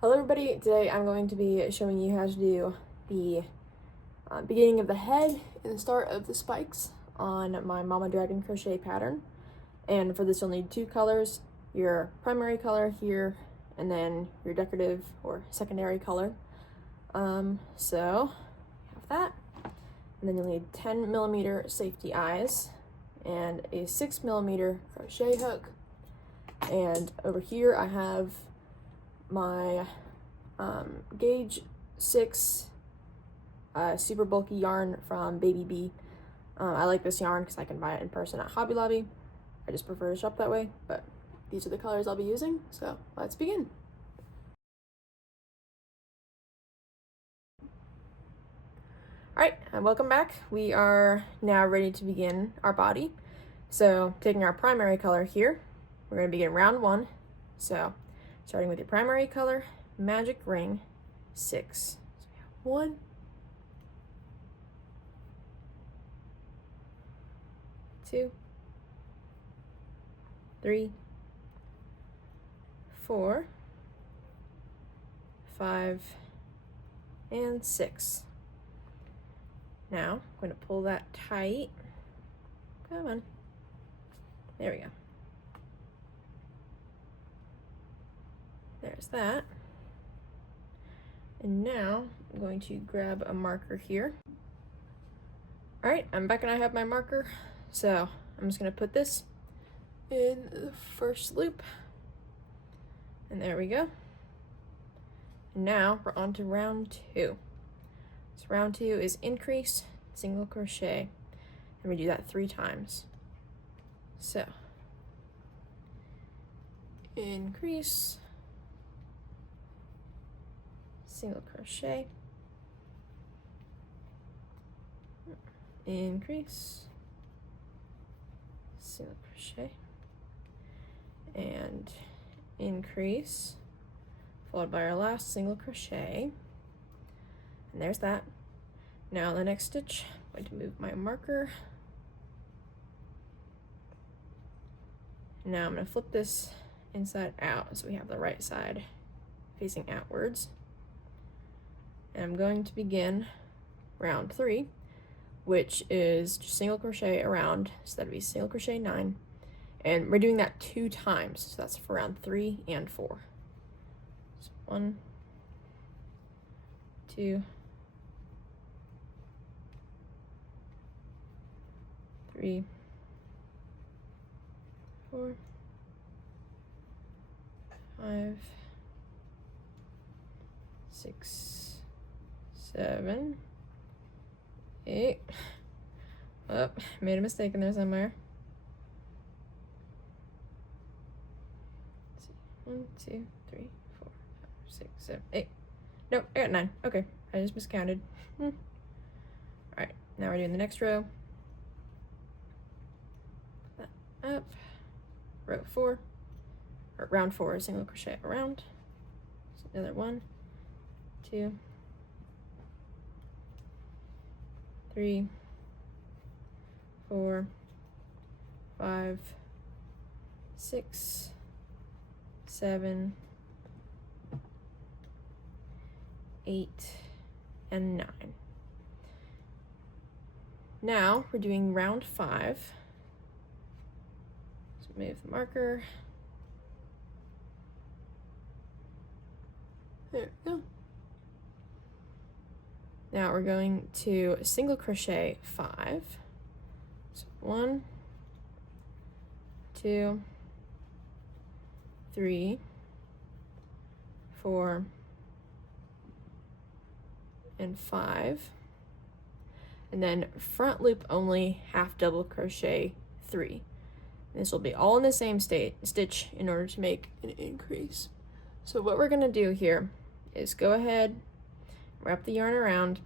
Hello everybody, today I'm going to be showing you how to do the beginning of the head and the start of the spikes on my Mama Dragon crochet pattern. And for this you'll need two colors, your primary color here and then your decorative or secondary color. So have that, and then you'll need 10mm safety eyes and a 6mm crochet hook. And over here I have my gauge 6 super bulky yarn from Baby Bee. I like this yarn because I can buy it in person at Hobby Lobby. I just prefer to shop that way, but these are the colors I'll be using, so let's begin. Alright, and welcome back. We are now ready to begin our body. So taking our primary color here, we're going to begin round 1. So starting with your primary color, magic ring 6. So we have 1, 2, 3, 4, 5, and 6. Now I'm going to pull that tight. Come on. There we go. There's that. And now I'm going to grab a marker here. Alright, I'm back and I have my marker. So I'm just going to put this in the first loop. And there we go. And now we're on to round 2. So round 2 is increase, single crochet. And we do that 3 times. So increase, single crochet, increase, single crochet, and increase, followed by our last single crochet. And there's that. Now the next stitch, I'm going to move my marker. Now I'm going to flip this inside out so we have the right side facing outwards. And I'm going to begin round 3, which is just single crochet around, so that'd be single crochet 9. And we're doing that 2 times, so that's for round 3 and 4. So 1, 2, 3, 4, 5, 6, 7, 8. Oh, made a mistake in there somewhere. 1, 2, 3, 4, 5, 6, 7, 8. Nope, I got 9. Okay, I just miscounted. Alright, now we're doing the next row. Put that up. Row 4, or round 4, single crochet around. So another 1, 2, 3, 4, 5, 6, 7, 8, and 9. Now we're doing round 5. So move the marker. There we go. Now we're going to single crochet 5. So 1, 2, 3, 4, and 5. And then front loop only, half double crochet 3. This will be all in the same stitch in order to make an increase. So what we're going to do here is go ahead, wrap the yarn around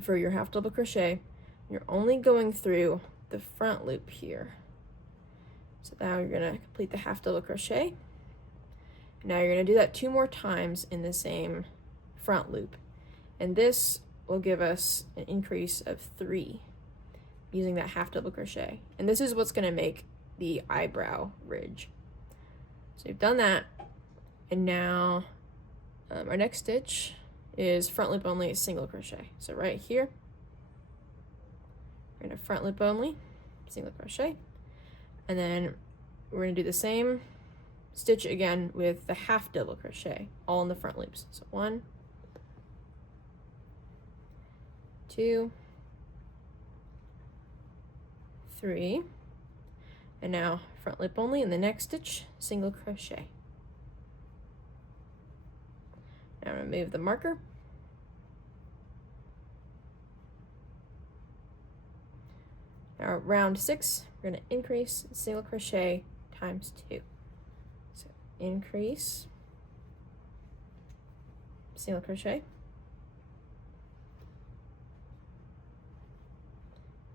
for your half double crochet. You're only going through the front loop here. So now you're going to complete the half double crochet. Now you're going to do that 2 more times in the same front loop. And this will give us an increase of 3 using that half double crochet. And this is what's going to make the eyebrow ridge. So you've done that, and now Our next stitch is front loop only single crochet. So right here, we're gonna front loop only single crochet, and then we're gonna do the same stitch again with the half double crochet, all in the front loops. So 1, 2, 3, and now front loop only in the next stitch, single crochet. Now I'm gonna move the marker. Now round 6, we're gonna increase single crochet times 2. So increase single crochet,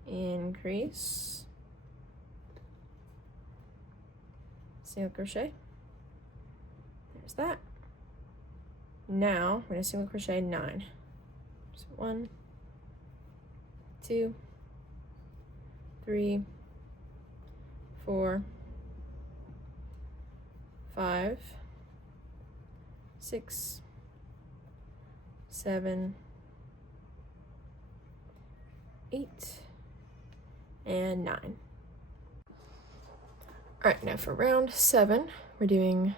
increase single crochet. There's that. Now we're gonna single crochet 9. So 1, 2, 3, 4, 5, 6, 7, 8, and 9. All right, now for round 7, we're doing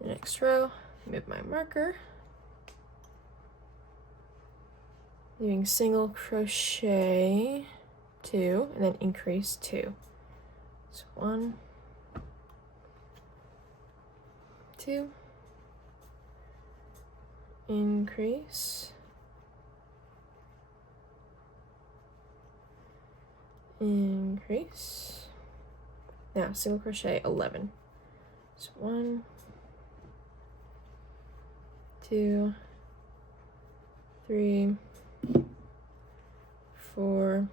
the next row. Move my marker. Doing single crochet 2, and then increase 2. So 1, 2, increase, increase. Now single crochet 11. So 1, 2, 3, 4,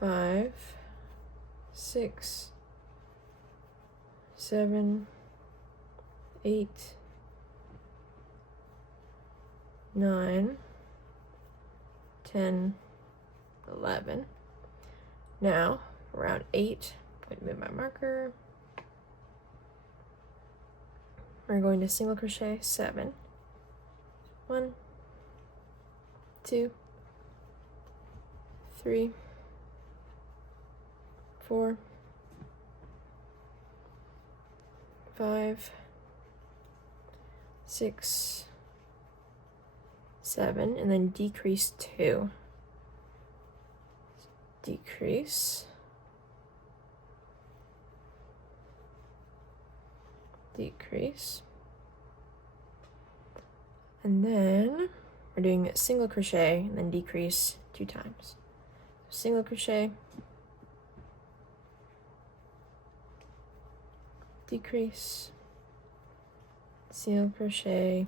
5, 6, 7, 8, 9, 10, 11. Now, round 8, I'm going to move my marker. We're going to single crochet 7. 1, 2, 3, 4, 5, 6, 7, and then decrease 2. Decrease, decrease, and then we're doing a single crochet and then decrease 2 times. Single crochet, decrease, single crochet,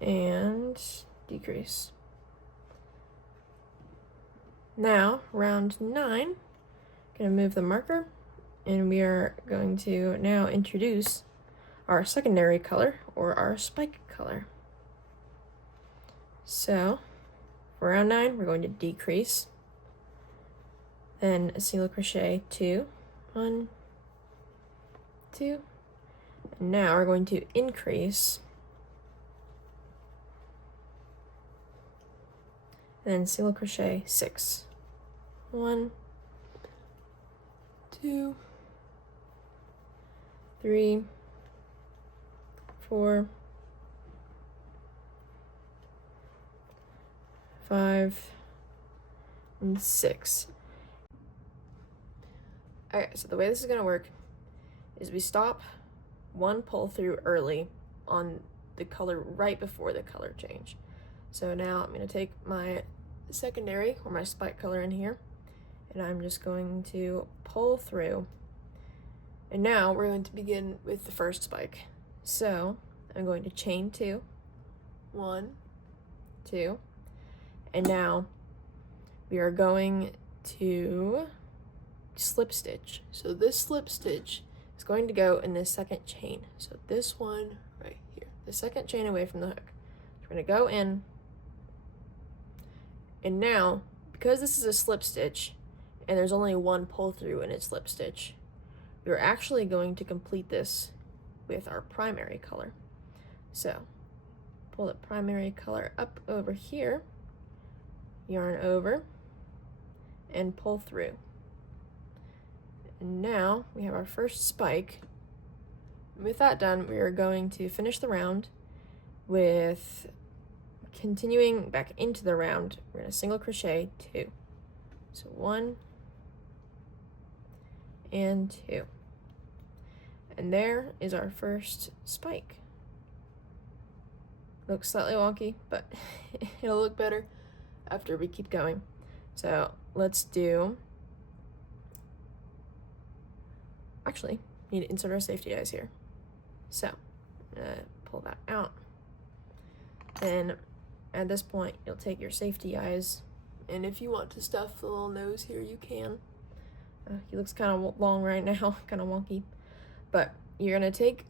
and decrease. Now, round 9, gonna move the marker, and we are going to now introduce our secondary color, or our spike color. So, for round 9, we're going to decrease, then a single crochet 2, 1, 2, and now we're going to increase, and then single crochet 6, 1, 2, 3, 4, 5, and 6. Alright, so the way this is going to work is we stop one pull through early on the color right before the color change. So now I'm going to take my secondary, or my spike color in here, and I'm just going to pull through. And now we're going to begin with the first spike. So I'm going to chain 2, 1, 2, and now we are going to slip stitch. So this slip stitch is going to go in this second chain. So this one right here, the second chain away from the hook. So we're going to go in, and now because this is a slip stitch and there's only one pull through in its slip stitch, we're actually going to complete this with our primary color. So pull the primary color up over here, yarn over, and pull through. And now we have our first spike. With that done, we are going to finish the round with continuing back into the round. We're going to single crochet 2. So 1 and 2. And there is our first spike. Looks slightly wonky, but it'll look better after we keep going. So let's do, actually, need to insert our safety eyes here. So I'm gonna pull that out. Then at this point, you'll take your safety eyes, and if you want to stuff the little nose here, you can. He looks kind of long right now, kind of wonky. But you're gonna take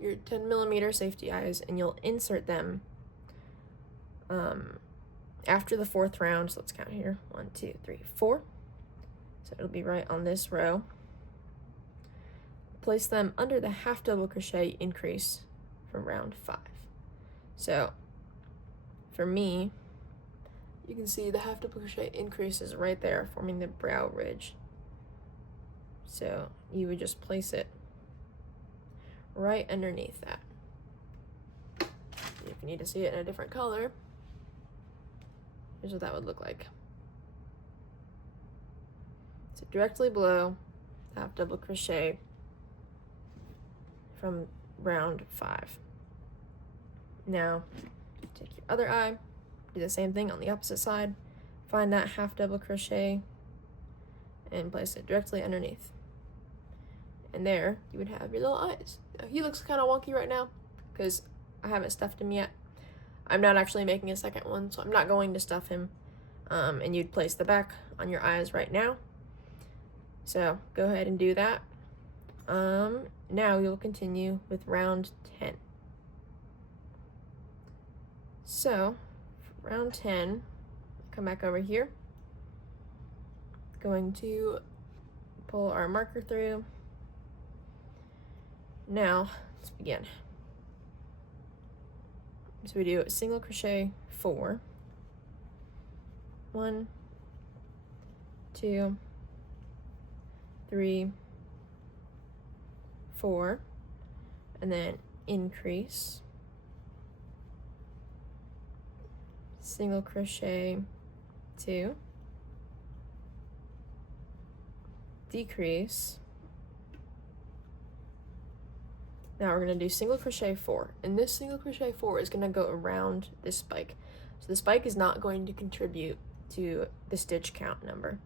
your 10mm safety eyes and you'll insert them after the 4th round. So let's count here. 1, 2, 3, 4. So it'll be right on this row. Place them under the half double crochet increase from round 5. So for me, you can see the half double crochet increase is right there, forming the brow ridge. So you would just place it right underneath that. If you need to see it in a different color, here's what that would look like. So directly below half double crochet from round 5. Now take your other eye, do the same thing on the opposite side, find that half double crochet and place it directly underneath. And there you would have your little eyes. Now, he looks kind of wonky right now because I haven't stuffed him yet. I'm not actually making a second one, so I'm not going to stuff him. And you'd place the back on your eyes right now. So go ahead and do that. Now you'll continue with round 10. So for round 10, come back over here. Going to pull our marker through. Now let's begin. So we do a single crochet 4. 1, 2, 3, 4, and then increase, single crochet 2, decrease. Now we're going to do single crochet 4, and this single crochet 4 is going to go around this spike. So the spike is not going to contribute to the stitch count number.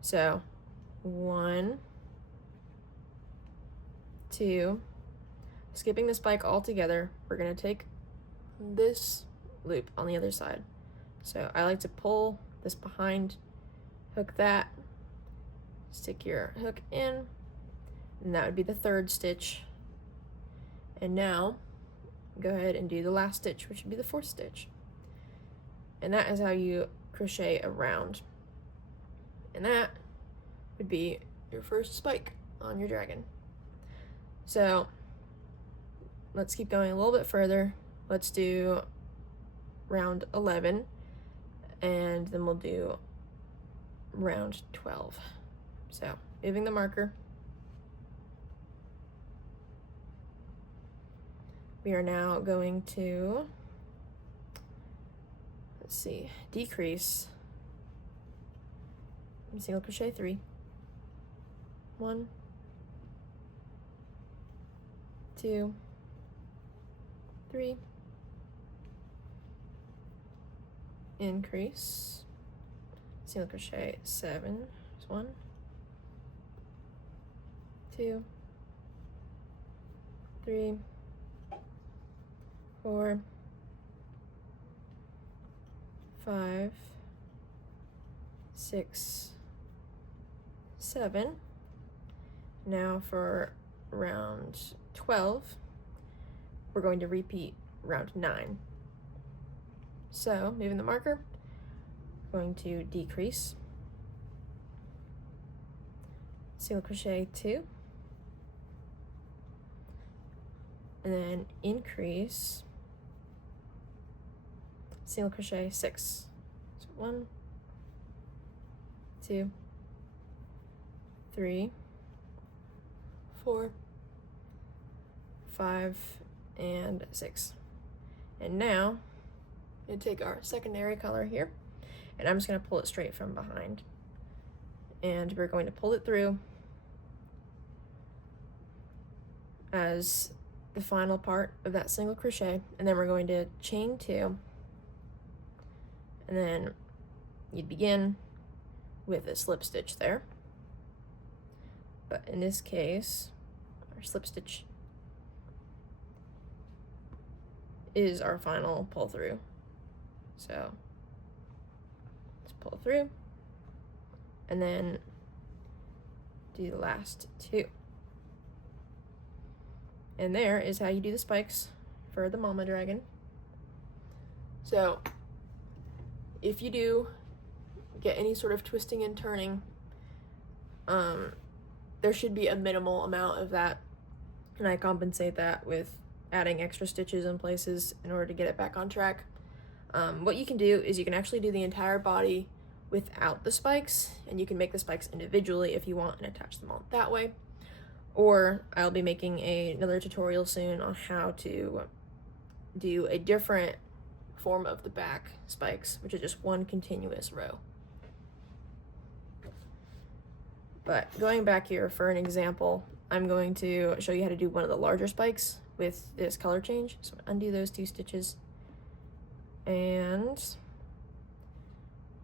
So 1, 2, skipping the spike altogether, we're going to take this loop on the other side. So I like to pull this behind, hook that, stick your hook in, and that would be the 3rd stitch. And now go ahead and do the last stitch, which would be the 4th stitch. And that is how you crochet around. And that would be your first spike on your dragon. So let's keep going a little bit further. Let's do round 11, and then we'll do round 12. So moving the marker, we are now going to, let's see, decrease, single crochet 3, 1, 2, 3, increase, single crochet 7, 1, 2, 3, 4, 5, 6, 7. Now for round 12, we're going to repeat round 9. So moving the marker, going to decrease, single crochet 2, and then increase, single crochet 6. So 1, 2, 3, 4, 5, and 6. And now we take our secondary color here, and I'm just going to pull it straight from behind, and we're going to pull it through as the final part of that single crochet, and then we're going to chain 2, and then you'd begin with a slip stitch there, but in this case our slip stitch is our final pull through. So let's pull through and then do the last 2. And there is how you do the spikes for the mama dragon. So if you do get any sort of twisting and turning, there should be a minimal amount of that, and I compensate that with adding extra stitches in places in order to get it back on track. What you can do is you can actually do the entire body without the spikes, and you can make the spikes individually if you want and attach them all that way. Or I'll be making another tutorial soon on how to do a different form of the back spikes, which is just one continuous row. But going back here for an example, I'm going to show you how to do one of the larger spikes with this color change. So undo those 2 stitches, and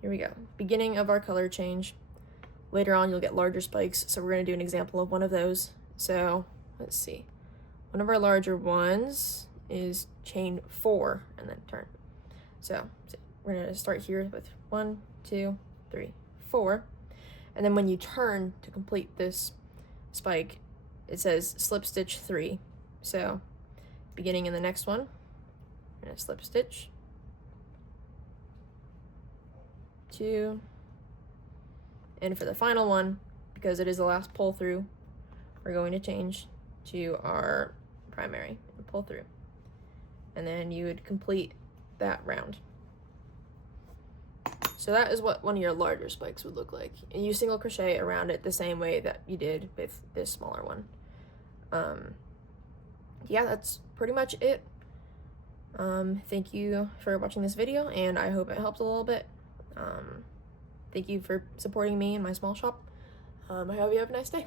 here we go. Beginning of our color change. Later on you'll get larger spikes, so we're going to do an example of one of those. So let's see, one of our larger ones is chain 4 and then turn. So we're going to start here with 1, 2, 3, 4, and then when you turn to complete this spike, it says slip stitch 3. So beginning in the next one, we're going to slip stitch 2, and for the final one, because it is the last pull through, we're going to change to our primary and pull through, and then you would complete that round. So that is what one of your larger spikes would look like, and you single crochet around it the same way that you did with this smaller one. Yeah, that's pretty much it. Thank you for watching this video, and I hope it helps a little bit. Thank you for supporting me in my small shop. I hope you have a nice day.